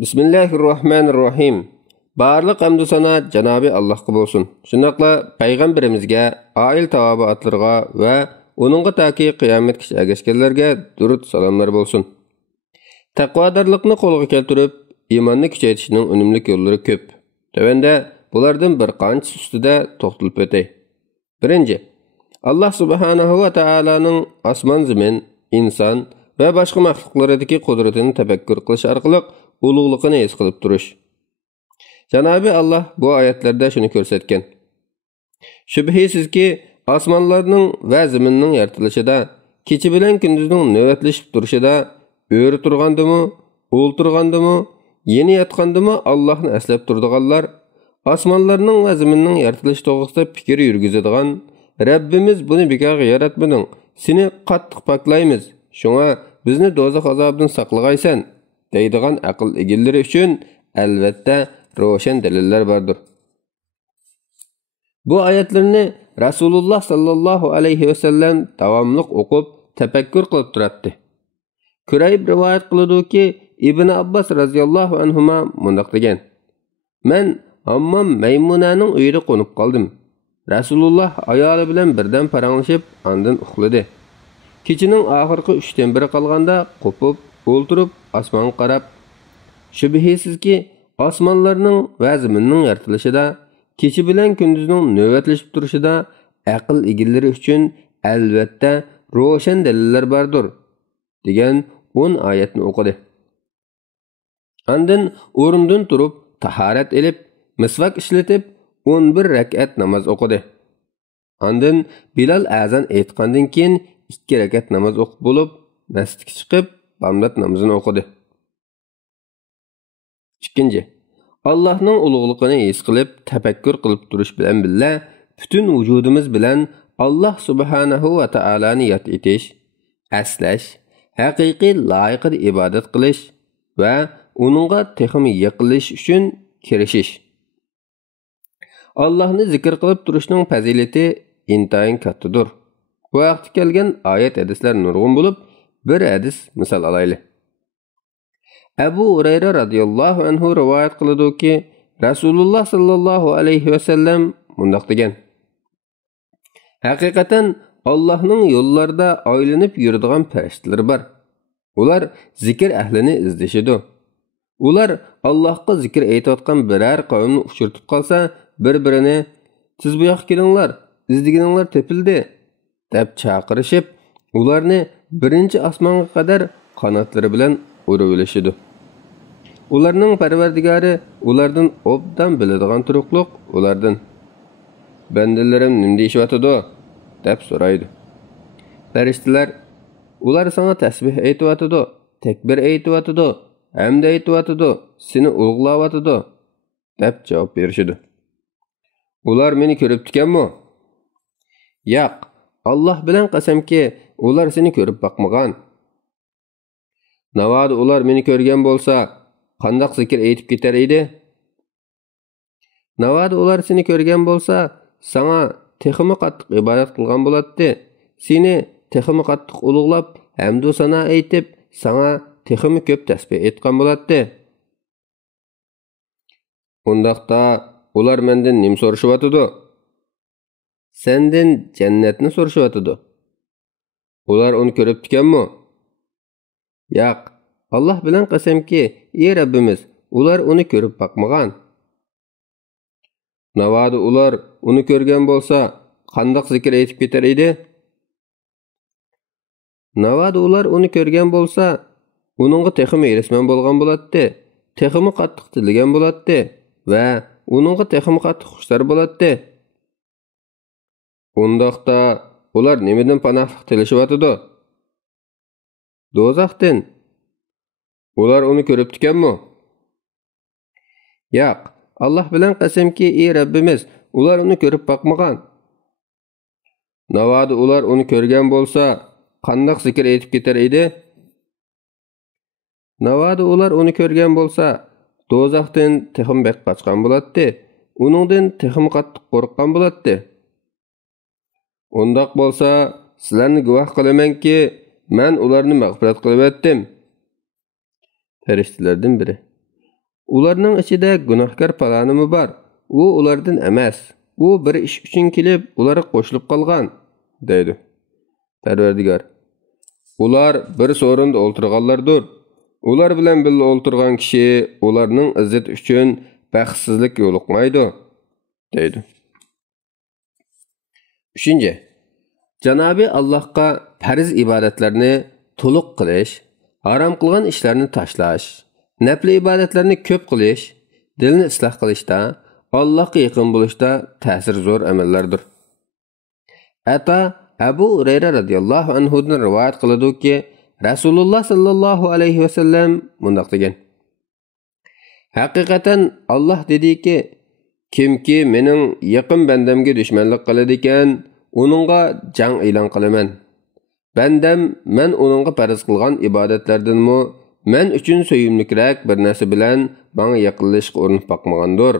Bismillahirrahmanirrahim. Barlıq hamd sana Canabi Allah'a bolsun. Şundaqla Peygamberimizge, ail tavabatlarga ve onunğa taki kıyametgacha ergashganlarga durud salamlar bolsun. Taqvadarlıqni qo'lga keltirib, iymonni kuchaytirishning unumli yo'llari ko'p. Tövende bulardan bir qanchasi ustida to'xtalib o'tay. Birinchi, Allah subhanahu va taolaning osmon, zamin, inson va boshqa maxluqlardagi qudratini tafakkur qilish orqali ulug'ligini his qilib turish. Janobi Allah bu oyatlarda shuni ko'rsatgan. Shubhisizki, osmonlarning va zaminning yaratilishida, kecha bilan kunduzning navbatlashib turishida, o'ri turgandimi, o'ltirgandimi, yeni yotgandimi Allohni eslab turdiganlar, osmonlarning va zaminning yaratilishi to'g'risida fikr yurgizadigan, Rabbimiz buni bekorga yaratmading, seni qattiq poklaymiz, shunga bizni do'zax azobidan saqlag'aysan deydigan aql egillari uchun albatta ro'shan dalillar bordir. Bu oyatlarni Rasululloh sallallohu alayhi va sallam davomli o'qib, tafakkur qilib turardi. Kurayb rivoyat qiladi-ki, Ibn Abbas radhiyallohu anhuma mundaq degan: "Men Hammom Maymunaning uyida qo'nib qoldim. Rasululloh ayoli bilan birdan paranglashib, ondan uxladi. Kechining oxirgi 3dan biri qolganda qo'pib, o'ltirib, osmonga qarab, shubhisizki, osmonlarning va zaminning yaratilishida, kechi bilan kunduzning navbatlashib turishida aql egillari uchun albatta ro'shan dalillar bordir" degan 10 oyatni o'qidi. Ondan o'rindan turib, tahorat elib, misvak ishlatib, 11 rakat namoz o'qidi. Ondan Bilal azan aytgandan keyin 2 rakat namoz o'qib bo'lib, masjidga chiqib, bamdod namozini o'qidi. Ikkinchi, Allohning ulug'ligini his qilib, tafakkur qilib turish bilan birga, butun vujudimiz bilan Alloh subhanahu va taolani yod etish, aslash, haqiqiy loyiqida ibodat qilish va uningga texmi yaqinlash uchun kirishish. Allohni zikr qilib turishning fazilati intayin kattadir. Bu vaqtda kelgan oyat hadislar nurg'un bo'lib, bir hadis misol alaylik. Abu Hurayra radhiyallohu anhu rivoyat qiladi-ki, Rasululloh sallallohu alayhi va sallam mundaq degan: "Haqiqatan Allohning yo'llarida aylanib yuradigan farishtalar bor. Ular zikr ahlini izlashidi. Ular Allohga zikr aytayotgan biror qavmni uchirtib qolsa, bir-birini siz bu yoqqa kelinglar, izdigininglar tepildi deb chaqirishib, ularni birinchi osmonga qadar qanotlari bilan urib olishidi. Ularning Parvardigori ulardan obdan biladigan turuqliq ulardan: "Bandalarim nima deyishyotidi?" deb so'raydi. Farishtalar: "Ular sana tasbih aytayotidi, takbir aytayotidi, hamd aytayotidi, seni ulug'layotidi" deb javob berishidi. "Ular meni ko'ribdikanmi?" "Yo'q, Alloh bilan qasamki, ular seni ko'rib boqmagan." "Navoda ular meni ko'rgan bo'lsa, qandoq zikr aytib ketar edi?" "Navoda ular seni ko'rgan bo'lsa, sana texmi qattiq ibodat qilgan bo'ladi, seni texmi qattiq ulug'lab, hamd va sana aytib, sana texmi ko'p tasbih aytgan bo'ladi." "Undaqda ular mendan nima so'rashyotidi?" "Senden jannatni so'rashyotidi." "Ular uni ko'ribdikanmi?" "Yo'q, Alloh bilan qasamki, ey Rabbimiz, ular uni ko'rib boqmagan." "Navoda ular uni ko'rgan bo'lsa, qandoq zikr aytib ketar edi?" "Navoda ular uni ko'rgan bo'lsa, uningga texmi resmen bo'lgan bo'ladi, texmi qattiq tilagan bo'ladi va uningga texmi qattiq xushtar bo'ladi." "Undaqda ular nimadan panohlik tilashyotidi?" "Do'zaxdan." "Ular uni ko'ribdikanmi?" "Yo'q, Alloh bilan qasamki, ey Rabbimiz, ular uni ko'rib boqmagan." "Navoda ular uni ko'rgan bo'lsa, qandoq zikr aytib ketar edi?" "Navoda ular uni ko'rgan bo'lsa, do'zaxdan texim bek qochgan bo'ladi, uningdan texim qattiq qo'rqqan bo'ladi." "Undaq bo'lsa, sizlarni guvoh qilamanki, men ularni mag'firat qilib etdim." Farishtalardan biri: Ularning ichida gunohkor palonimi bor. U ulardan emas. U bir ish uchun kelib, ularga qo'shilib qolgan, deydi Parvardigor. Ular bir so'rinda o'ltirganlardir. Ular bilan birga o'ltirgan kishi ularning izzat uchun baxtsizlik yo'liqmaydi, deydi. 3. Janobi Allohga farz ibodatlarni to'liq qilish, harom qilgan ishlarni tashlash, nafli ibodatlarni ko'p qilish, dilni isloh qilishda, Allohga yaqin bo'lishda ta'sir zo'r amallardir. Ata Abu Hurayra radhiyallohu anhu dan rivoyat qiladiki, Rasululloh sallallohu alayhi vasallam bundoq degan: Haqiqatan Alloh dediki, kimki mening yaqin bandamga dushmanlik qiladi ekan, uningga jang e'lon qilaman. Bandam men uningga farz qilgan ibodatlardanmi men uchun so'yimlikroq bir narsa bilan menga yaqinlashishga urinib boqmagandir.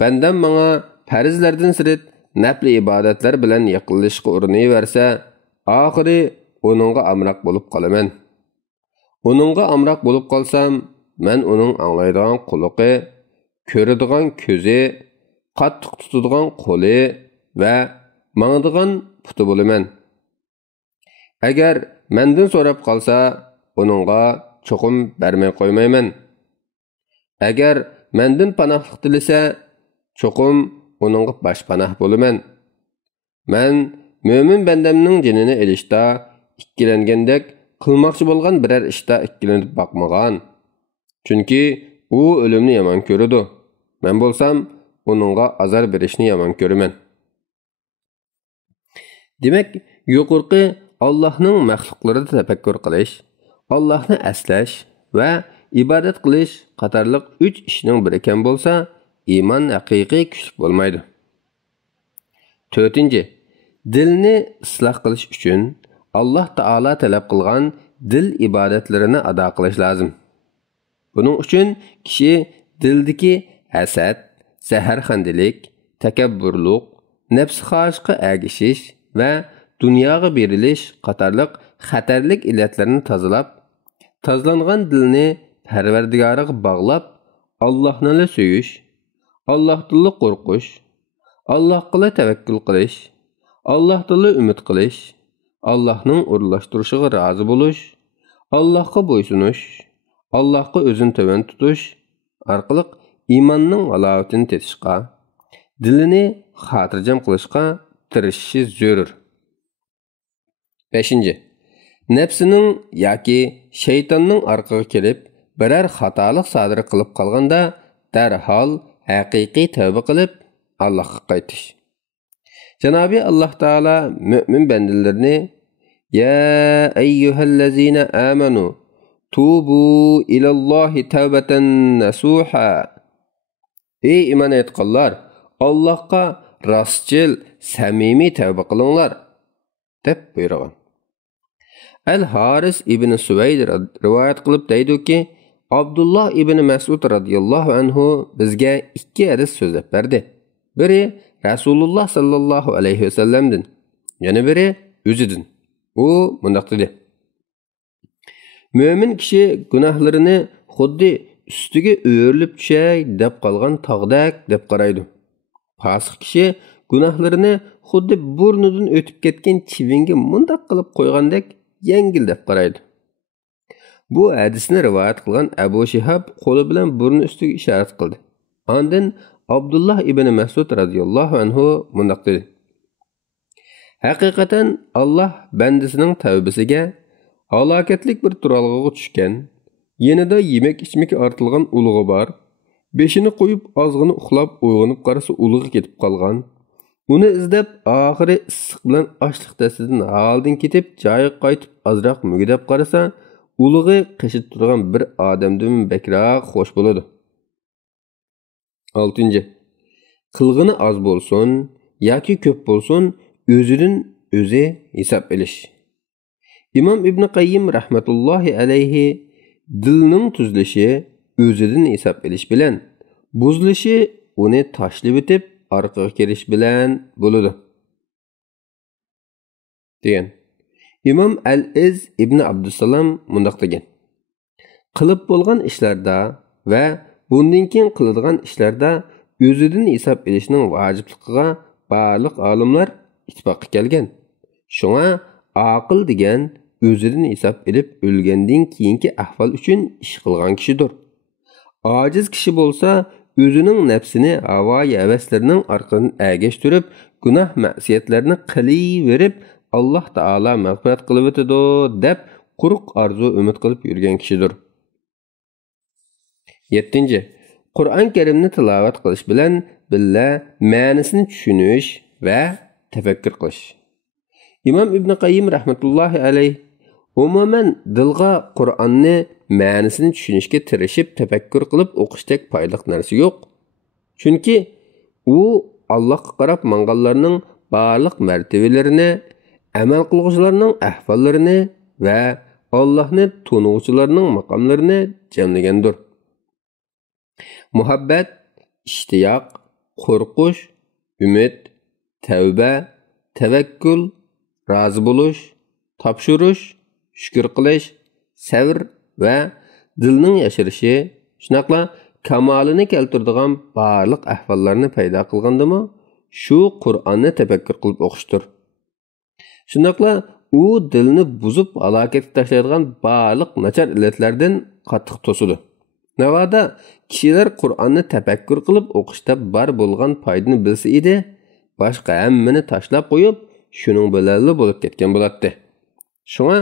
Bandam menga farzlardan sirt nafli ibodatlar bilan yaqinlashishga urinaversa, oxiri uningga amroq bo'lib qolaman. Uningga amroq bo'lib qolsam, men uning anglaydigan quloqi, ko'radigan ko'zi, qattiq tutadigan qo'li va mangdigan puti bo'laman. Agar mendan so'rab qolsa, uningga cho'qim bermay qo'ymayman. Agar mendan panohlik tilasa, cho'qim uningga boshpanoh bo'laman. Men mo'min bandamning jinini elishda ikkilangandek qilmoqchi bo'lgan biror ishda ikkilanib boqmagan. Chunki u o'limni yomon ko'radi. Men bo'lsam, uningga azor berishni yomon ko'raman. Demak, yuqorqi Allohning maxluqlarida tafakkur qilish, Allohni aslash va ibodat qilish qatorliq 3 ishning biri kam bo'lsa, iymon haqiqiy kuchli bo'lmaydi. 4. Dilni isloh qilish uchun Alloh taolo talab qilgan dil ibodatlarini ado qilish lozim. Buning uchun kishi dildagi hasad, zaharxandilik, takabburlik, nafs xohishga ergishish va dunyoga berilish qatorliq xatarlik illatlarni tozlangan dilni Parvardigoriga bog'lab, Allohni so'yish, Allohdan qo'rqish, Allohga tavakkul qilish, Allohdan umid qilish, Allohning o'rinlashtirishiga rozi bo'lish, Allohga bo'ysunish, Allohga o'zini to'van tutish orqali iymonning alovatini tetishga, dilini xotirjam qilishga tirishishi zarur. 5. Nafsining yoki shaytonning orqaga kelib, biror xatolik sodir qilib qolganda, darhol haqiqiy tavba qilib, Allohga qaytish. Janobi Alloh taolo mu'min bandalarni: "Ya ayyuhallazina amanu tubu ilallohi tawbatan nasuha." Ey iymon etganlar, Allohga rostchil, samimiy tavba qilinglar, deb buyurgan. Al-Haris ibn Suvayd rivoyat qilib deydiki, Abdullah ibn Mas'ud radhiyallohu anhu bizga 2 hadis so'zlab berdi. Biri Rasululloh sallallohu alayhi vasallamdan, yana biri o'zidan. U bundoq dedi: Mo'min kishi gunohlarini xuddi ustiga o'rilib tushay deb qolgan tog'dak deb qaraydi. Fasiq kishi gunohlarini xuddi burnidan o'tib ketgan chivinga mundoq qilib qo'ygandek yengil deb qaraydi. Bu hadisni rivoyat qilgan Abu Shihab qo'li bilan burni ustiga ishorat qildi. Ondan Abdullah ibn Mas'ud radhiyallohu anhu mundoq dedi: Haqiqatan Alloh bandasining tavbasiga halokatlik bir turalg'iga tushgan, yanida yemek-ichmek ortilgan ulug'i bor, beshini qo'yib ozg'ini uxlab uyg'onib qarasa ulug'i ketib qolgan, uni izlab oxiri issiq bilan ochliq dasidan haldan ketib joyiga qaytib ozroq mugidab qarasa, ulug'i qishib turgan bir odamdan bekroq xo'sh bo'ladi. 6. Qilg'ini oz bo'lsin yoki ko'p bo'lsin, o'zidan o'zi hisob elish. İmam İbn Qayyim rahmetullohi alayhi dilning tuzilishi o'zidan hisob elish bilan, buzilishi uni tashlab o'tib orqaga kelish bilan bo'ladi degan. İmam Al-Iz ibn Abdussalam mundoq degan: Qilib bo'lgan ishlarda va bundan keyin qiladigan ishlarda o'zidan hisob berishning vojibligiga barliq olimlar ittifoqqa kelgan. Shunga aql degan o'zidan hisob elib o'lgandan keyingi ahvol uchun ish qilgan kishidir. Ojiz kishi bo'lsa, o'zining nafsini havo havaslarining orqadan agashtirib, gunoh ma'siyatlarni qilaverib, Alloh taolo mag'firat qilib o'tadi deb quruq arzu umid qilib yurgan kishidir. 7. Qur'on Karimni tilovat qilish bilan billa ma'nosini tushunish va tafakkur qilish. İmam İbn Qayyim rahmetullahi alayh umuman dilga Qur'onni ma'nosini tushunishga tirishib tafakkur qilib o'qishdek foydali narsa yo'q. Chunki u Allohga qarab manganlarning barliq martabalarini, amal qiluvchilarning ahvollarini va Allohni tunuvchilarning maqomlarini jamlagandir. Muhabbat, ishtiyoq, qo'rqish, umid, tavba, tavakkul, rozi bo'lish, topshirish, shukr qilish, sabr va dilning yashirishi, shunaqla kamolini keltiradigan barliq ahvollarni paydo qilgandimi, shu Qur'onni tafakkur qilib o'qishdir. Shunaqla u dilni buzib halokatga tashlaydigan barliq nachar illatlardan qattiq to'sidi. Navoda kishilar Qur'onni tafakkur qilib o'qishda bar bo'lgan foydani bilsa edi, boshqa hammani tashlab qo'yib, shuning bilanli bo'lib ketgan bo'ladi. Shunga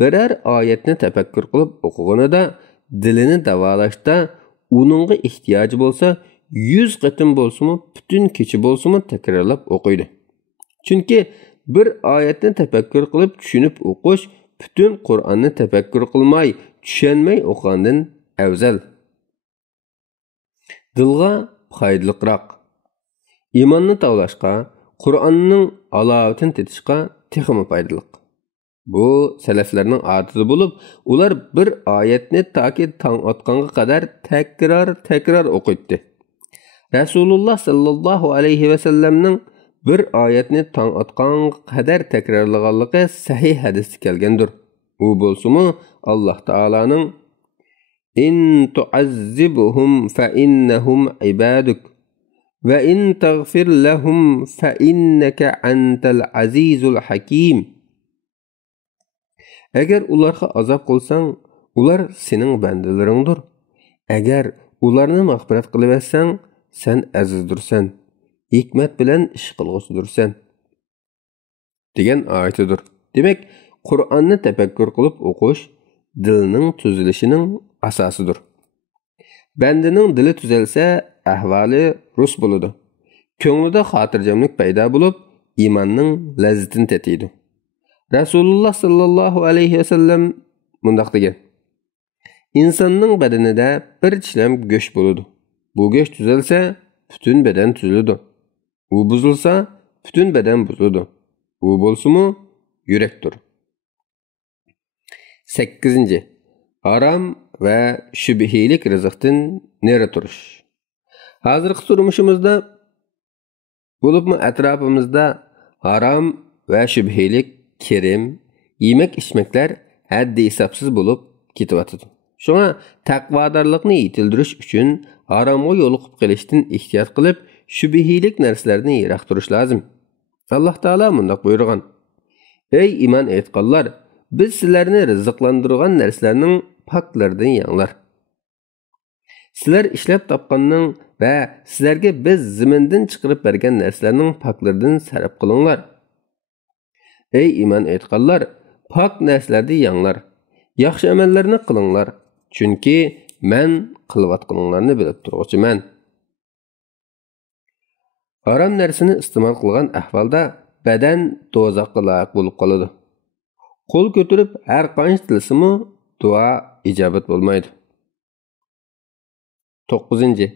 biror oyatni tafakkur qilib o'qiganida dilini davolashda uningga ehtiyoji bo'lsa 100 qatim bo'lsa-mu, butun kecha bo'lsa-mu takrorlab o'qiydi. Chunki bir oyatni tafakkur qilib tushunib o'qish butun Qur'onni tafakkur qilmay, tushunmay o'qigandan afzal. Dilga foydaliroq. İmanni tavlashqa, Qur'onning alovatini tetishqa texmi foydali. Bu salaflarning odati bo'lib, ular bir oyatni toki tong otqanga qadar takror o'qiydi. Rasululloh sallallohu alayhi va sallamning bir oyatni tong otqanga qadar takrorlaganligi sahih hadisda kelgandir. U bo'lsa-mu Alloh taolaning in tu'azzibhum fa innahum ibaduk va in taghfir lahum fa innaka antal azizul hakim. Agar ularga azob qilsang, ular sening bandalaringdir. Agar ularni mag'firat qilib etsang, sen azizdirsan, hikmat bilan ish qilg'uchidirsan degan oyatidir. Demak, Qur'onni tafakkur qilib o'qish dilning tuzilishining asosidir. Bandaning dili tuzalsa, ahvoli rus bo'ladi. Ko'nglida xotirjamlik paydo bo'lib, iymonning lazzatini tatiydi. Rasululloh sallallohu alayhi va sallam mundaq degan: insonning badanida bir tishlam go'sht bo'ladi. Bu go'sht tuzalsa, butun badan tuziladi. U buzilsa, butun badan buziladi. U bo'lsa-mu, yurakdir. 8. Harom va shubhilik rizqdan nera turish. Hozirgi turmushimizda bo'libmi atrofimizda harom va shubhilik kirim, yemek-ichmaklar haddi hisobsiz bo'lib ketyapti. Shunga taqvodorlikni yetildirish uchun haromga yo'liqib qolishdan ehtiyot qilib, shubhilik narsalarni yiroq turish lozim. Alloh taolo mundaq buyurgan: "Ey iymon etganlar, biz sizlarni rizqlantirgan narsalarning paklaridan yanglar. Sizlar ishlab topganning va sizlarga biz zimindan chiqarib bergan narsalarning paklaridan sarf qilinglar. Ey iymon etganlar, pak narsalarni yanglar. Yaxshi amallarni qilinglar, chunki men qilayotganinglarni bilib turuvchiman." Harom narsani iste'mol qilgan ahvolda badan do'zaxga loyiq bo'lib qoladi. Qo'l ko'tarib har qancha tilsimi duo ijobat bo'lmaydi. 9.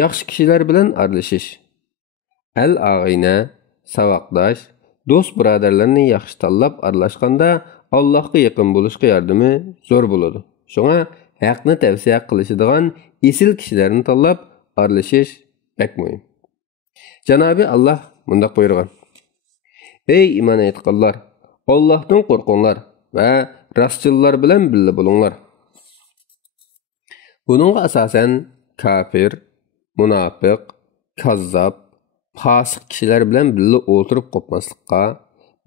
Yaxshi kishilar bilan aralashish. Al-og'ina, savoqdosh, do'st birodarlarni yaxshi tanlab aralashganda Allohga yaqin bo'lishga yordami zo'r bo'ladi. Shunga haqni tavsiya qilishadigan esil kishilarni tanlab aralashish bek muhim. Janobi Alloh mundaq buyurgan: "Ey iymon etganlar, Allohdan qo'rqinglar va rostchilar bilan birga bo'linglar." Bununla asasen kafir, munafiq, kazzab, fasıq kişiler bilen birli oturup qopmaslıqqa,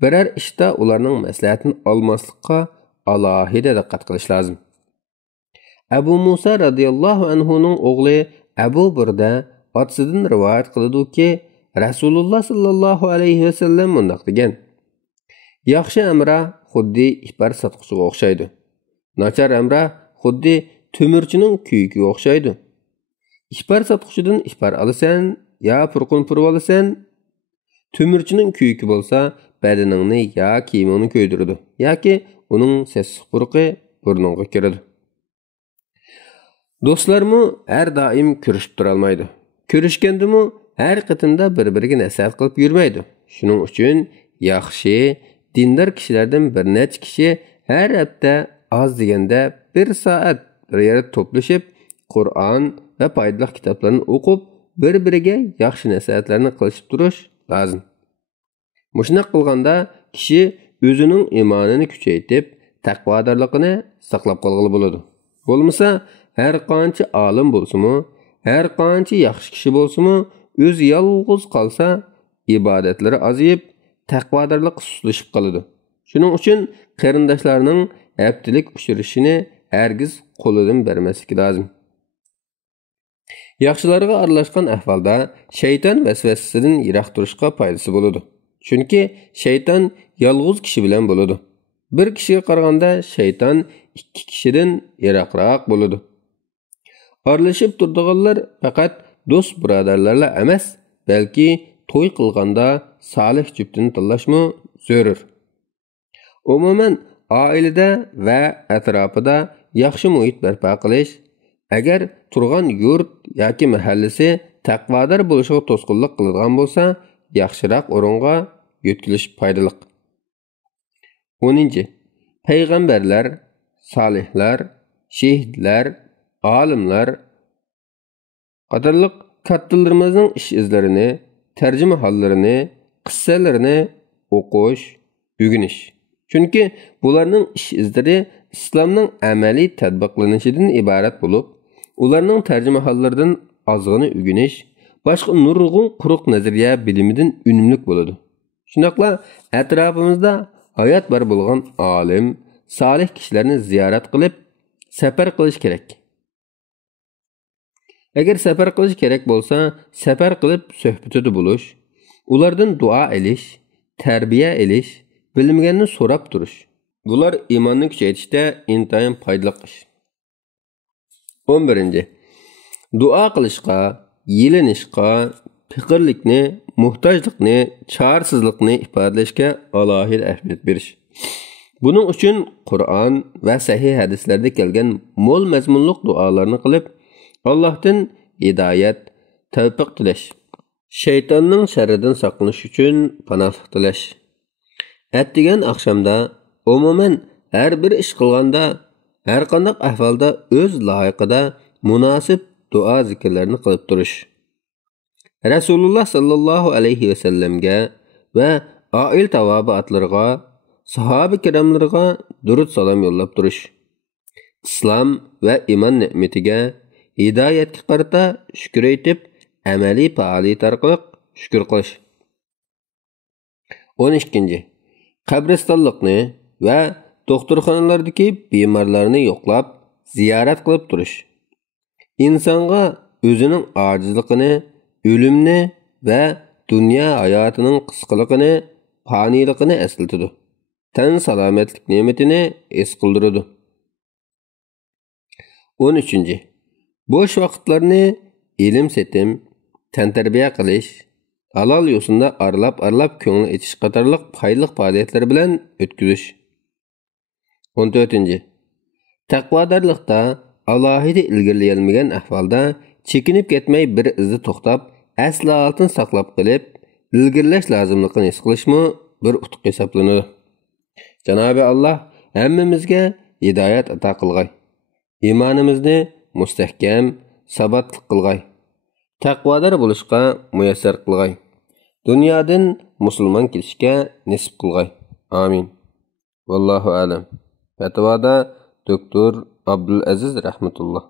birer işte ularning maslahatini almaslıqqa alohida diqqat qilish lazım. Abu Musa radıyallahu anhu'nun oğlu Abu Burda atasidan rivoyat qiladi ki, Rasululloh sallallohu alayhi ve sellem mundaq degan: Yaxshi amra xuddi ipar satquchiga o'xshaydi. Nachar amra xuddi tömürchining kuyiga o'xshaydi. İpar satquchidan ipar alasan, ya purqun purib alasan, tömürchining kuyiga bo'lsa, badaningni ya kiyimingni ko'ydiradi, yoki uning sassiq purqi burningga kiradi. Do'stlarmi har doim ko'rishib tura olmaydi. Ko'rishgandimi har qitimda bir-biriga nasihat qilib yurmaydi. Shuning uchun yaxshi dindor kishilardan bir necha kishi har hafta az deganda 1 soat bir yerda to'plashib, Qur'on va foydali kitoblarni o'qib, bir-biriga yaxshi nasihatlarni qilishib turish lozim. Mushunday qilganda kishi o'zining iymonini kuchaytirib, taqvodorligini saqlab qolg'ili bo'ladi. Bo'lmasa, her qancha olim bo'lsa-mu, her qancha yaxshi kishi bo'lsa-mu, o'zi yolg'iz qolsa, ibodatlari aziyib, taqvodorlik suslashib qoladi. Shuning uchun qarindoshlarning haftalik uchrashishini hargiz qo'lidan bermaslik lozim. Yaxshilarga aralashgan ahvolda shayton vasvasasidan yiroq turishga foydasi bo'ladi. Chunki shayton yolg'iz kishi bilan bo'ladi. Bir kishiga qaraganda shayton 2 kishidan yiroqroq bo'ladi. Aralashib turdiganlar faqat do'st birodarlarla emas, balki to'y qilganda solih juftini tanlashmi zarur. Umuman oilada va atrofida yaxshi muhit barpo qilish, agar turgan yurt yoki mahallasi taqvodor bo'lishiga to'sqinlik qiladigan bo'lsa, yaxshiroq o'ringa yetkilish foydali. 10. Payg'ambarlar, solihlar, shehidlar, olimlar qatorliq kattalarımızın ish izlarini, tarjima hollarini, qissalarini o'qish, o'rganish. Chunki bularning ish izlari islomning amaliy tatbiqlanishidan iborat bo'lib, ularning tarjima hollaridan ozg'ini o'rganish boshqa nurg'un quruq nazariya bilimidan unumli bo'ladi. Shunaqla atrofimizda hayot bor bo'lgan olim, solih kishilarni ziyorat qilib, safar qilish kerak. Agar safar qilish kerak bo'lsa, safar qilib suhbatida bo'lish, ulardan duo elish, tarbiya elish, bilmaganni so'rab turish. Bular iymonni kuchaytirishda intayin foydali ish. 11. Duo qilishga, yelinishga, fikrlikni, muhtojlikni, chorsizlikni ifodalashga alohida ahamiyat berish. Buning uchun Qur'on va sahih hadislarda kelgan mo'l mazmunli duolarni qilib, Allohdan hidoyat, tavfiq tilash, shaytonning sharridan saqlanish uchun panohlik tilash. Atdigan oqshomda umuman har bir ish qilganda, har qanday ahvolda o'z loyiqida munosib duo zikrlarni qilib turish. Rasululloh sallallohu alayhi va sallamga va oil tavobiatlariga, sahoba kiramlarga durud salom yo'llab turish. Islom va iymon ne'matiga, hidoyatga qarata shukr aytib, amaliy faoliyat orqali shukr qilish. 12. Qabristonlikni va doktorxonalardagi bemorlarni yo'qlab, ziyorat qilib turish. İnsonga o'zining ojizligini, o'limni va dunyo hayotining qisqaligini, faniyligini eslatadi. Tan salomatlik ne'matini his qildiradi. 13. Bo'sh vaqtlarni ilm setim, tantarbiya qilish, halol yo'sinda arlab ko'ngil etish qatorliq foydali faoliyatlar bilan o'tkazish. 14. Taqvodorlikda alohida ilgirlayolmagan ahvolda chekinib ketmay bir izda to'xtab, asloatini saqlab qilib, ilgirlash lozimligini his qilishmi bir utuq hisoblanadi. Janobi Alloh hammamizga hidoyat ato qilg'ay. Iymonimizni mustahkam, sabatli qilg'ay. Taqvodor bo'lishga muyassar qilg'ay. Dunyodan musulmon ketishga nasib qilg'ay. Amin. Vallohu a'lam. Fatvoda Doktor Abdulaziz rahmatulloh.